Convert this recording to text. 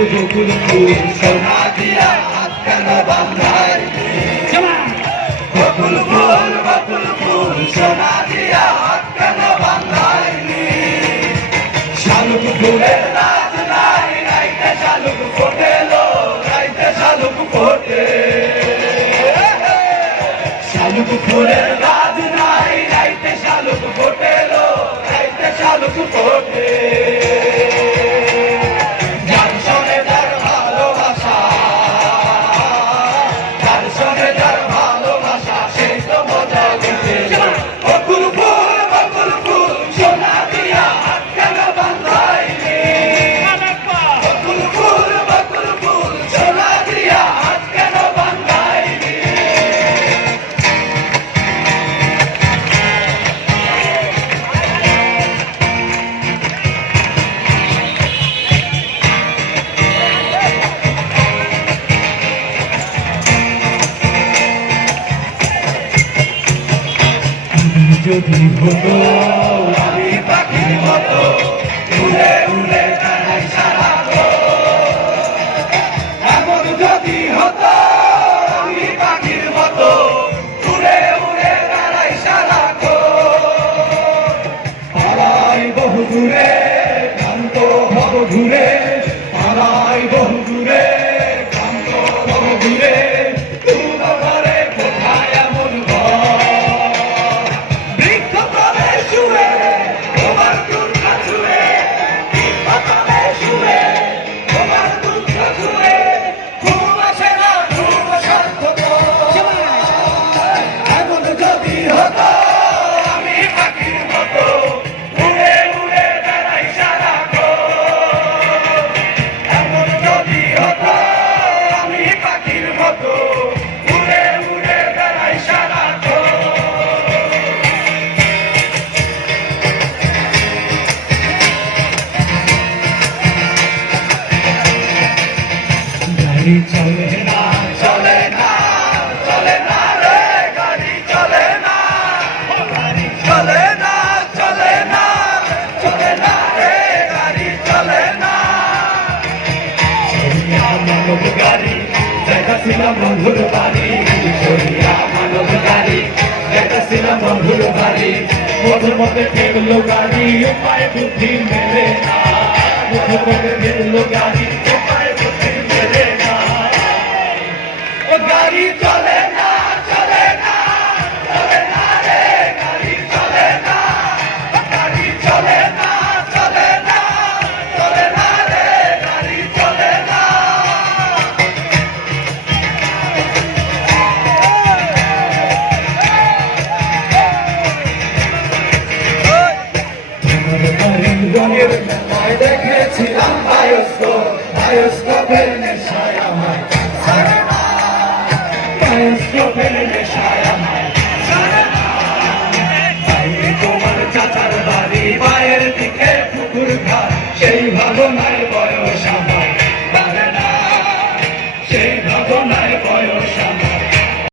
বকুল ফুল সোনা দিয়া হাত কেন বাঁধাইলি বকুল ফুল সোনা দিয়া হাত কেন বাঁধাইলি শালুক ফুলের নাচ নাই রাইতে শালুক ফোটেলো রাইতে শালুক ফোটে শালুক ফুলের নাচ নাই রাইতে শালুক ফোটেলো রাইতে শালুক ফোটে যদি হতো আমি পাখির মতো উড়ে উড়ে বেড়াই সারা এমন যদি হতো আমি পাখির মতো উড়ে উড়ে বেড়াই সারা পালাই বহু দূরে ক্লান্ত হব ঘুরে পালাই বহু দূরে ক্লান্ত হব ঘুরে চলে না চলে না চলে না রে গাড়ি চলে না গাড়ি চলে না চলে না চলে না রে গাড়ি চলে না সরিয়া মানব গাড়ি দেখেছিলাম বন্ধুর বাড়ি সরিয়া মানব গাড়ি দেখেছিলাম বন্ধুর বাড়ি মধ্যে মধ্যে ফেরলো গাড়ি উপায় বুদ্ধি মেলে না মধ্যে মধ্যে ফেরলো গাড়ি উপায় বুদ্ধি মেলে না গাড়ি চলে না চলে না চলে না রে গাড়ি চলে না গাড়ি চলে না চলে না চলে না রে গাড়ি চলে না রঙের মেলায় দেখেছিলাম বায়োস্কোপের নেশায় আমায় তোমার চাচার বাড়ি মায়ের দিকে পুকুর ঘাট সেই ভাবে